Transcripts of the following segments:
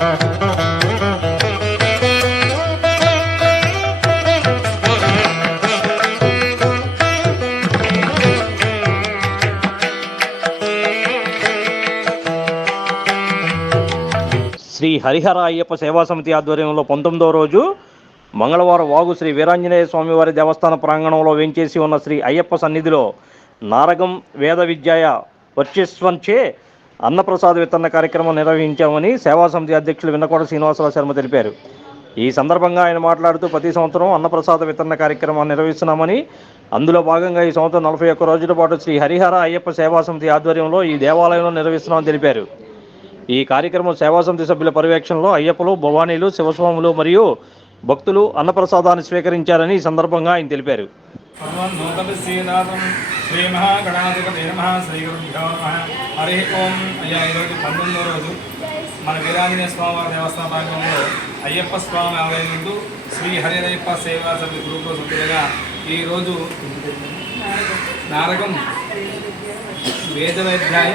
శ్రీ హరిహర అయ్యప్ప సేవా సమితి ఆధ్వర్యంలో పంతొమ్మిదవ రోజు మంగళవారం వాగు శ్రీ వీరాంజనేయ స్వామివారి దేవస్థాన ప్రాంగణంలో వేంచేసి ఉన్న శ్రీ అయ్యప్ప సన్నిధిలో నారగం వేద విద్యాయ వర్చస్వంచే అన్నప్రసాద విత్తన కార్యక్రమం నిర్వహించామని సేవా సమితి అధ్యక్షులు విన్నకోట శ్రీనివాసరావు శర్మ తెలిపారు. ఈ సందర్భంగా ఆయన మాట్లాడుతూ ప్రతి సంవత్సరం అన్నప్రసాద వితరణ కార్యక్రమాన్ని నిర్వహిస్తున్నామని అందులో భాగంగా ఈ సంవత్సరం నలభై ఒక్క రోజుల పాటు శ్రీ హరిహర అయ్యప్ప సేవా సమితి ఆధ్వర్యంలో ఈ దేవాలయంలో నిర్వహిస్తున్నామని తెలిపారు. ఈ కార్యక్రమం సేవా సమితి సభ్యుల పర్యవేక్షణలో అయ్యప్పలు భవానీలు శివస్వాములు మరియు భక్తులు అన్నప్రసాదాన్ని స్వీకరించారని ఈ సందర్భంగా ఆయన తెలిపారు. శ్రీ మహాగణాధిపతి నమ శ్రీ గురుభ్యో నమ. హరి ఓం అయ్యా ఈరోజు పంతొమ్మిదో రోజు. మన వీరాంజనేయ స్వామివారి దేవస్థాన భాగంలో అయ్యప్ప స్వామి ఆలయం ముందు శ్రీ హరిరయ్యప్ప సేవా సమితి గ్రూపు సభ్యులుగా ఈరోజు నారకం వేద వైద్యాయ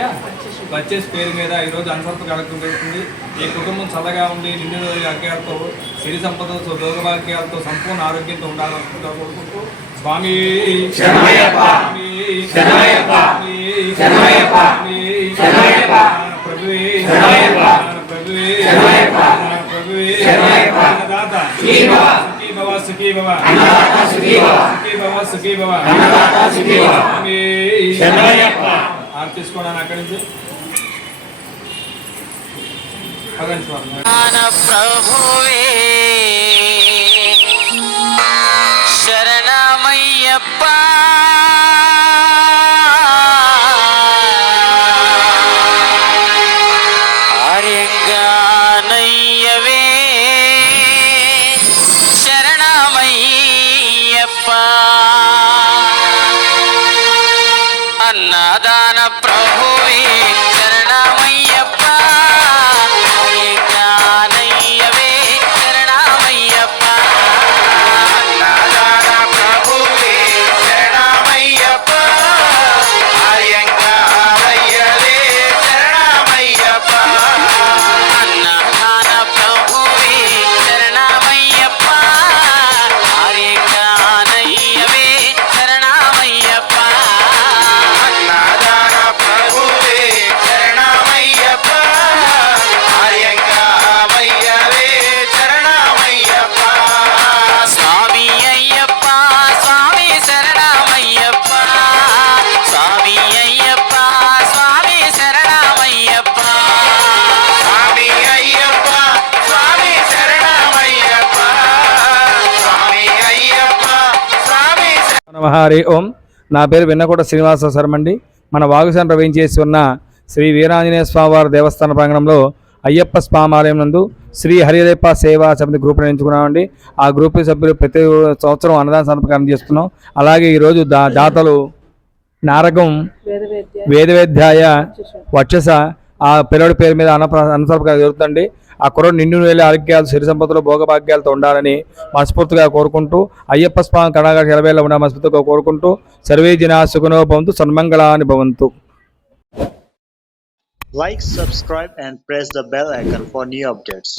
వచ్చేసి పేరు మీద ఈరోజు అనుసరణ కార్యక్రమం జరుగుతుంది. ఈ కుటుంబం చల్లగా ఉండి నిండు ఆరోగ్యాలతో సిరి సంపదలతో భోగభాగ్యాలతో సంపూర్ణ ఆరోగ్యంతో ఉండాలని కోరుకుంటూ స్వామి ప్రభువే భవ సుఖీ భవ సుఖీ భవ సుఖీ భవ ఆర్తి తీసుకోవడానికి అక్కడి నుంచి పదండి స్వామి జ్ఞాన ప్రభువే శరణమయ్యప్ప ఆర్యంగానయ్యవే శరణమయ్యప్ప అన్నదాన ప్రభువే హరి ఓం. నా పేరు వెన్నకోట శ్రీనివాస శర్మండి. మన వాగుసండ్ర వేయించేసి ఉన్న శ్రీ వీరాంజనేయ స్వామివారి దేవస్థాన ప్రాంగణంలో అయ్యప్ప స్వామాలయం నందు శ్రీ హరిదప్ప సేవా సమితి గ్రూప్ ఎంచుకున్నామండి ఆ గ్రూప్ సభ్యులు ప్రతి సంవత్సరం అన్నదాన సమర్పకారం చేస్తున్నాం. అలాగే ఈరోజు దా దాతలు నారకం వేదవేద్యాయ వచ్చస. ఆ పిల్లడి పేరు మీద అన్న అన్నసర్పకారం జరుగుతుంది ఆ కుర్రోడు నిండు వేల ఆరోగ్యాలు సిరి సంపదలు భోగభాగ్యాలతో ఉండాలని మనస్ఫూర్తిగా కోరుకుంటూ అయ్యప్ప స్వామి కణాగారి ఎలవేళ ఉన్న మనస్ఫూర్తిగా కోరుకుంటూ సర్వే జనా సుఖనో భవంతు సన్మంగళాని భవంతు Like, subscribe, and press the bell icon for new updates.